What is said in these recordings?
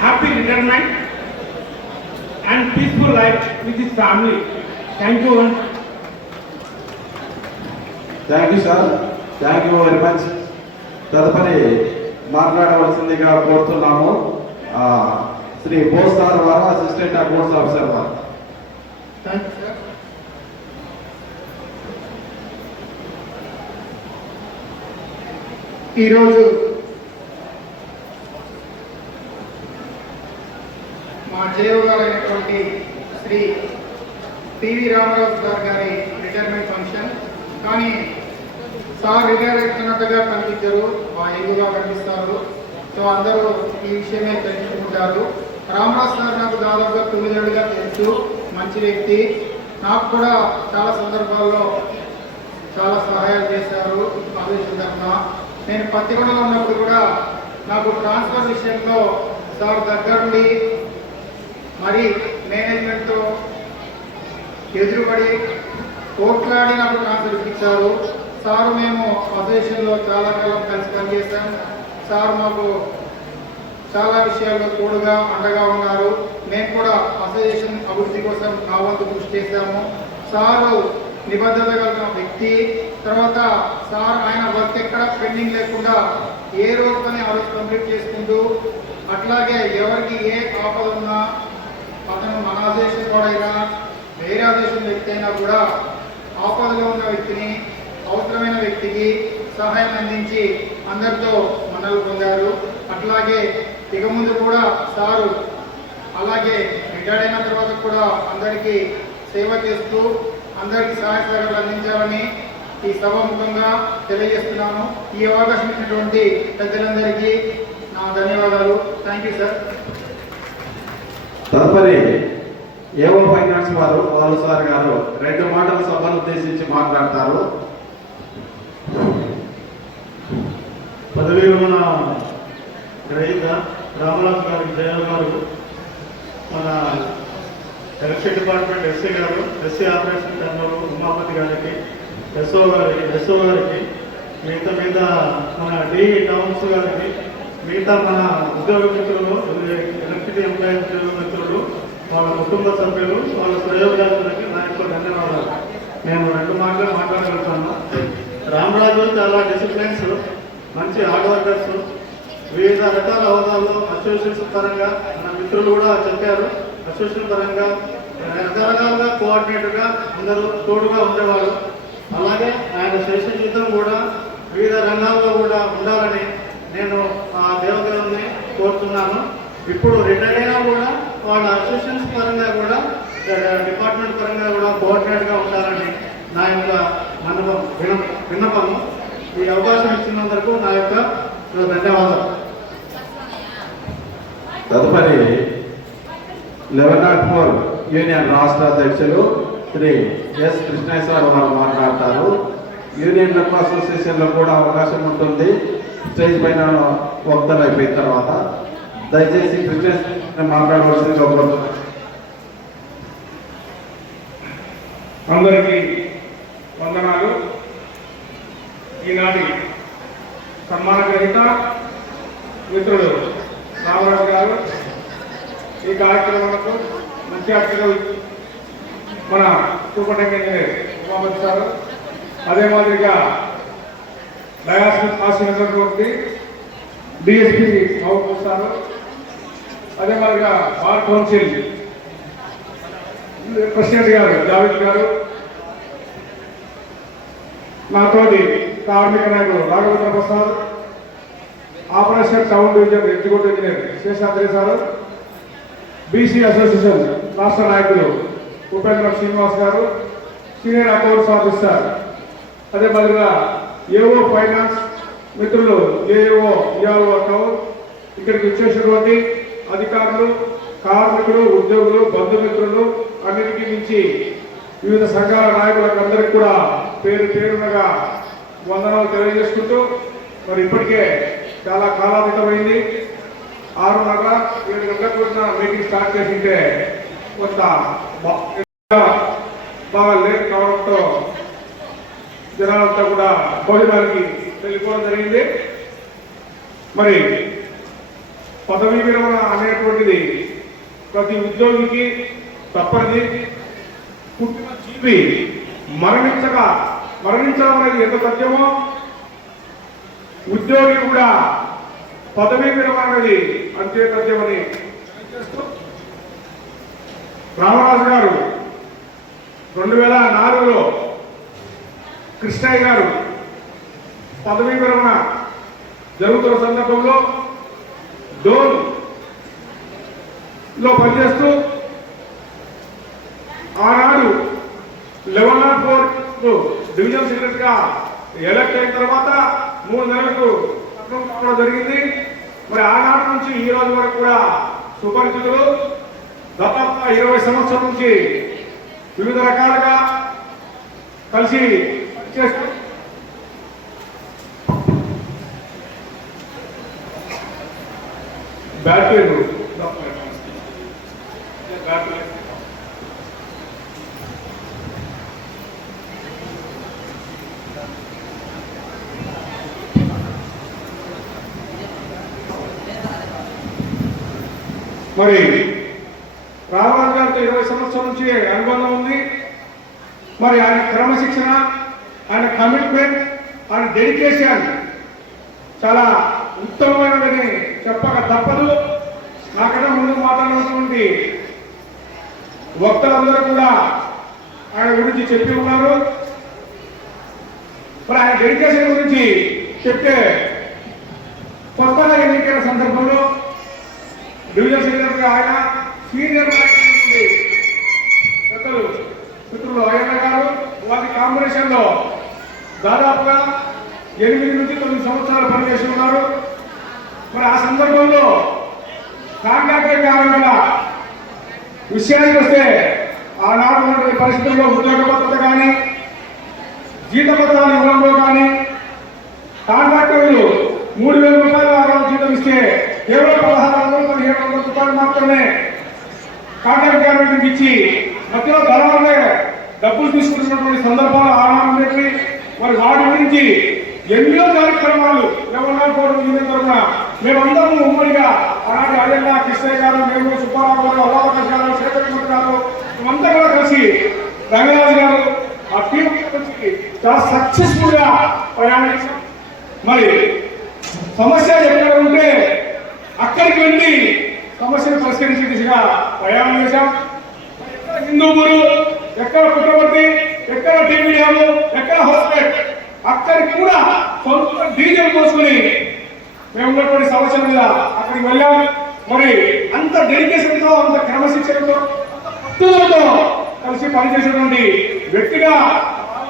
happy retirement and peaceful life with his family. Thank you. Thank you sir thank you very much తదుపరి మాట్లాడవలసిందిగా కోరుతున్నాము Shri Bose sir వారు assistant accounts officer వారు. ఈరోజు మా JO Shri PV Ramaraju sir గారి retirement function. కానీ sir retire అవుతున్నట్టుగా కనిపించరు. మా ఎగుగా కనిపిస్తారు? సో అందరూ ఈ విషయమే తెలుసుకుంటారు. రామరాజు సార్ నాకు దాదాపుగా తొమ్మిదేళ్ళుగా తెలుసు. మంచి వ్యక్తి. నాకు కూడా చాలా సందర్భాల్లో చాలా సహాయాలు చేశారు ఆదేశం తరఫున నేను పత్తికొండలో ఉన్నప్పుడు కూడా నాకు ట్రాన్స్ఫర్ విషయంలో సార్ దగ్గరుండి మరి మేనేజ్మెంట్తో ఎదురుపడి కోట్లాడి నాకు ట్రాన్స్ఫర్ ఇప్పించారు. సార్ మేము అసోసియేషన్లో చాలా కాలం కలిసి పనిచేశాం. సార్ మాకు చాలా విషయాల్లో తోడుగా అండగా ఉన్నారు. మేము కూడా అసోసియేషన్ అభివృద్ధి కోసం నా వంతు కృషి చేశాము. సారు నిబద్ధత కలిగిన వ్యక్తి. తర్వాత సార్ ఆయన వర్క్ ఎక్కడ పెండింగ్ లేకుండా ఏ రోజు పని ఆ రోజు కంప్లీట్ చేసుకుంటూ అట్లాగే ఎవరికి ఏ ఆపద ఉన్నా అతను మన అసోసియేషన్ వాడైనా వేరే అసోసియేషన్ వ్యక్తి అయినా కూడా ఆపదలో ఉన్న వ్యక్తిని అవసరమైన వ్యక్తికి సహాయం అందించి అందరితో మన్నలు పొందారు. అట్లాగే ఇక ముందు కూడా సారు అలాగే రిటైర్డ్ అయిన తర్వాత కూడా అందరికీ సేవ చేస్తూ అందరికీ సహాయ సహకారాలు అందించాలని ఈ సభాముఖంగా తెలియజేస్తున్నాను. ఈ అవకాశం ఇచ్చినటువంటి పెద్దలందరికీ నా ధన్యవాదాలు. థ్యాంక్ యూ సార్ తదుపరి ఏవో ఫైనాన్స్ వారు వాళ్ళు సార్ గారు రెండు మాటల సభను ఉద్దేశించి మాట్లాడతారు. పదవీ విరమణ గ్రహీత రామరాజు గారి జయ గారు మన ఎలక్షన్ డిపార్ట్మెంట్ ఎస్సీ గారు ఎస్సీ ఆపరేషన్ జనరల్ ఉమాపతి గారికి ఎస్ఓ గారికి ఎస్ఓ గారికి మిగతా మీద మన డి టౌన్స్ గారికి మిగతా మన ఉద్యోగ మిత్రులు ఎలక్ట్రిసిటీ ఎంప్లాయీ ఉద్యోగ మిత్రులు వాళ్ళ కుటుంబ సభ్యులు వాళ్ళ ప్రయోజనాలకి నా యొక్క ధన్యవాదాలు. నేను రెండు మాటలు మాట్లాడగలుగుతాను. రామరాజు చాలా డిసిప్లైన్స్ మంచి హార్డ్ వర్కర్స్ వివిధ రకాల హోదాల్లో అసోసియేషన్ పరంగా మన మిత్రులు కూడా చెప్పారు. అసోసియేషన్ పరంగా రకరకాలుగా కోఆర్డినేటర్గా అందరూ తోడుగా ఉండేవారు. అలాగే ఆయన శేష జీతం కూడా వివిధ రంగాల్లో కూడా ఉండాలని నేను ఆ దేవదేవుని కోరుతున్నాను. ఇప్పుడు రిటైర్ అయినా కూడా వాళ్ళ అసోసియేషన్స్ పరంగా కూడా డిపార్ట్మెంట్ పరంగా కూడా కోఆర్డినేట్గా ఉండాలని నా యొక్క అనుభవం విన విన్నపము. ఈ అవకాశం ఇచ్చినందుకు నా యొక్క ధన్యవాదాలు. తదుపరి లెవెన్ నాట్ ఫోర్ యూనియన్ రాష్ట్ర అధ్యక్షులు శ్రీ ఎస్ కృష్ణేశ్వర వారు మాట్లాడతారు. యూనియన్ లెఫ్ట్ అసోసియేషన్లో కూడా అవకాశం ఉంటుంది. స్టేజ్ పైన వక్తలు అయిపోయిన తర్వాత దయచేసి కృష్ణేశ్వర మాట్లాడవలసిందిగా కోరుతున్నాను. అందరికీ వందనాలు ఈనాటి సన్మాన గ్రహీత మిత్రుడు రామరాజు గారు ఈ కార్యక్రమాలకు ముఖ్య అతిథులు మన సూపరింటెండెంట్ ఇంజనీర్ ఉమాపతి సార్. అదే మాదిరిగా డయాస్ ఆశించినటువంటి డిఎస్పి మహబూబ్ సార్. అదే మాదిరిగా బార్ కౌన్సిల్ ప్రెసిడెంట్ గారు జావేద్ గారు. నాతోటి కార్మిక నాయకుడు Raghavendra Prasad operation town division executive engineer Seshadri sir BC association రాష్ట్ర నాయకులు ఉపేంద్ర శ్రీనివాస్ గారు సీనియర్ అకౌంట్స్ ఆఫీసర్ అదే మాదిరిగా ఏఓ ఫైనాన్స్ మిత్రులు ఏఓ ఈఆర్ఓ అకౌంట్ ఇక్కడికి వచ్చేసినటువంటి అధికారులు కార్మికులు ఉద్యోగులు బంధుమిత్రులు అన్నిటికీ మించి వివిధ సంఘాల నాయకులకు అందరికీ కూడా పేరు పేరునగా వందనాలు తెలియజేసుకుంటూ మరి ఇప్పటికే చాలా కాలాతీతమైంది. ఆరున్నర ఏడు గంటలకు వచ్చిన మీటింగ్ స్టార్ట్ చేసింటే కొంత బాగా లేట్ కావడంతో జనాలంతా కూడా భోజనానికి వెళ్ళిపోవడం జరిగింది. మరి పదవీ విరమణ అనేటువంటిది ప్రతి ఉద్యోగికి తప్పనిది. పుట్టిన జీవి మరణించగా మరణించడం అనేది ఎంత సత్యమో? ఉద్యోగి కూడా పదవీ విరమణ అనేది అంతే సత్యమని. రామరాజు గారు రెండు వేల నాలుగులో కృష్ణయ్య గారు పదవీ విరమణ జరుగుతున్న సందర్భంలో డోన్లో పనిచేస్తూ ఆనాడు లెవెన్ నాట్ ఫోర్ డివిజన్ సెక్రటరీగా ఎలక్ట్ అయిన తర్వాత మూడు నెలలకు కావడం జరిగింది. మరి ఆనాటి నుంచి ఈ రోజు వరకు కూడా సుపరిచితులు దాదాపు ఇరవై సంవత్సరం నుంచి వివిధ రకాలుగా కలిసి చేస్తూ బ్యాటరీ మరి రామరాజు గారితో ఇరవై సంవత్సరాల నుంచి అనుబంధం ఉంది. మరి ఆయన క్రమశిక్షణ ఆయన కమిట్మెంట్ ఆయన డెడికేషన్ చాలా ఉత్తమమైనదని చెప్పక తప్పదు. నాకన్నా ముందు మాట్లాడినటువంటి వక్తలందరూ కూడా ఆయన గురించి చెప్పి ఉన్నారు. మరి ఆయన డెడికేషన్ గురించి చెప్తే కొత్తగా డివిజన్ సెక్రటరీ ఆయన సీనియర్ నాయకులు పెద్దలు మిత్రులు అయ్యన్న గారు వారి కాంబినేషన్లో దాదాపుగా ఎనిమిది నుంచి తొమ్మిది సంవత్సరాలు పనిచేసి ఉన్నారు. మరి ఆ సందర్భంలో కాంట్రాక్టర్ కారణంగా విషయానికి వస్తే ఆనాడు ఉన్నటువంటి పరిస్థితుల్లో ఉద్యోగ భద్రత కానీ జీత పత్రాలు ఇవ్వడంలో కానీ కాంట్రాక్టర్లు మూడు వేల రూపాయలు ఆ రోజు జీతం ఇస్తే కేవలం పదహారు వందలు పదిహేడు వందల రూపాయలు మాత్రమే కాంట్రాక్ట్ ఇచ్చి మధ్యలో ధరలనే డబ్బులు తీసుకుంటున్నటువంటి సందర్భాలు ఆనాడు మరి వాటి గురించి ఎన్నో కార్యక్రమాలు ఎవరు కూడా తరఫున మేమందరం ఉమ్మడిగా అలాంటి అయ్యన్న కృష్ణయ్య గారు మేము సుబ్బారావు గారు అల్లావకాశ గారు శేఖర్ గారు మేమంతా కూడా కలిసి రంగరాజు గారు ఆ టీం చాలా సక్సెస్ఫుల్గా ప్రయాణించాం. మరి సమస్య ఎక్కడ ఉంటే అక్కడికి వెళ్ళి సమస్యను పరిష్కరించే దిశగా ప్రయాణం చేశాం. ఎక్కడ హిందూపురు ఎక్కడ పుట్టపర్తి ఎక్కడ టీవీఎం ఎక్కడ హాస్పిటల్ అక్కడికి కూడా సొంత డీజిల్ కోసుకుని మేము ఉన్నటువంటి సమస్యల మీద అక్కడికి వెళ్ళాం. మరి అంత డెడికేషన్తో అంత క్రమశిక్షణతో అంత పట్టుదలతో కలిసి పనిచేసేటువంటి వ్యక్తిగా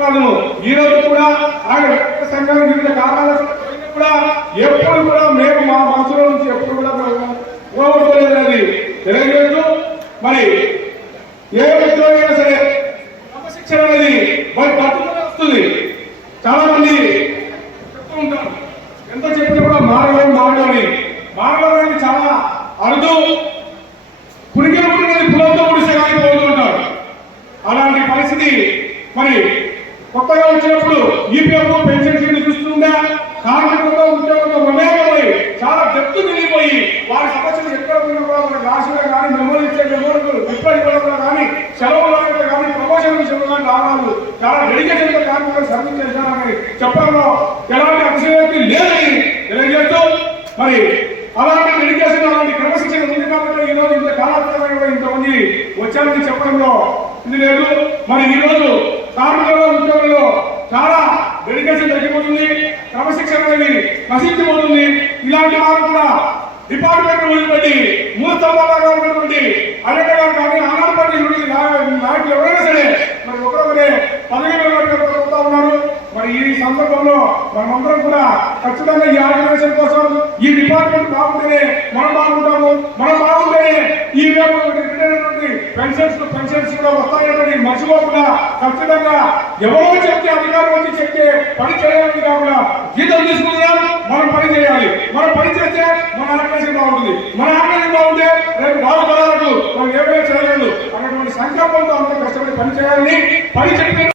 రామరాజు ఈ రోజు కూడా ఆయన సంఘాల వివిధ కారణాలు కూడా ఎప్పుడు కూడా మేము మా మనసులో నుంచి ఎప్పుడు కూడా మేము తెలియజేస్తూ మరి ఏ ఉద్యోగైనా సరే క్రమశిక్షణ అనేది వారి పట్టుదల వస్తుంది. చాలా మంది చెప్తూ ఉంటారు. ఎంత చెప్పినా కూడా మారడం మారడం మారడం అనేది చాలా అరుదు పుణికిన పులంతో ముడిసే కానీ పోతూ ఉంటారు. అలాంటి పరిస్థితి మరి కొత్తగా వచ్చినప్పుడు ఈపీఎఫ్ పెన్షన్ చూస్తుందా? కార్మికులతో ఉద్యోగంతో మమేకమై చాలా డెప్త్ వెళ్ళిపోయి వారి సమస్యలు ఎక్కడ ఉన్నా కూడా మనకు కానీ మెమోరీ ఇచ్చే మెమోరీలు విప్పలు ఇవ్వడంలో కానీ సెలవులు కానీ ప్రమోషన్ విషయంలో కానీ రావడాలు చాలా డెడికేషన్గా కార్మికులు సర్వీస్ చేశారని చెప్పడంలో ఎలాంటి అతిశయోక్తి లేదని తెలియజేస్తూ మరి అలాంటి డెడికేషన్ అలాంటి క్రమశిక్షణ ఉంది కాబట్టి ఈ రోజు ఇంత కాలాతీతమైన ఇంతమంది వచ్చారని చెప్పడంలో ఇది లేదు. మరి ఈ రోజు కార్మికుల ఉద్యోగంలో చాలా డెడికేషన్ తగ్గిపోతుంది క్రమశిక్షణ అనేది నశించిపోతుంది ఇలాంటి వారు కూడా డిపార్ట్మెంట్ వదిలిపెట్టి మూడు స్తంభాలుగా ఉన్నటువంటి అన్నట్టు కానీ ఆనాడు పార్టీ నుండి నాయకులు ఎవరైనా సరే మరి ఒకరొకరే పదవి పోతా ఉన్నారు. మరి ఈ సందర్భంలో మనమందరం కూడా ఖచ్చితంగా ఈ ఆర్గనైజేషన్ కోసం ఈ డిపార్ట్మెంట్ బాగుంటేనే మనం బాగుంటాము. మనం బాగుంటేనే ఈ పెన్షన్స్ పెన్షన్స్ కూడా వస్తాయన్నది మర్చిపోకుండా ఖచ్చితంగా ఎవరో చెప్తే అధికారం వచ్చి చెప్తే పని చేయాలని కాకుండా జీతం తీసుకుంటున్నాం మనం పని చేయాలి. మనం పని చేస్తే మన ఆర్గనైజేషన్ బాగుంటుంది. మన ఆర్గనైజేషన్ బాగుంటే రేపు బాగుపడాలకు మనం ఏమైనా చేయగలదు అన్నటువంటి సంకల్పంతో అందరూ కష్టపడి పని చేయాలని పని చెప్పిన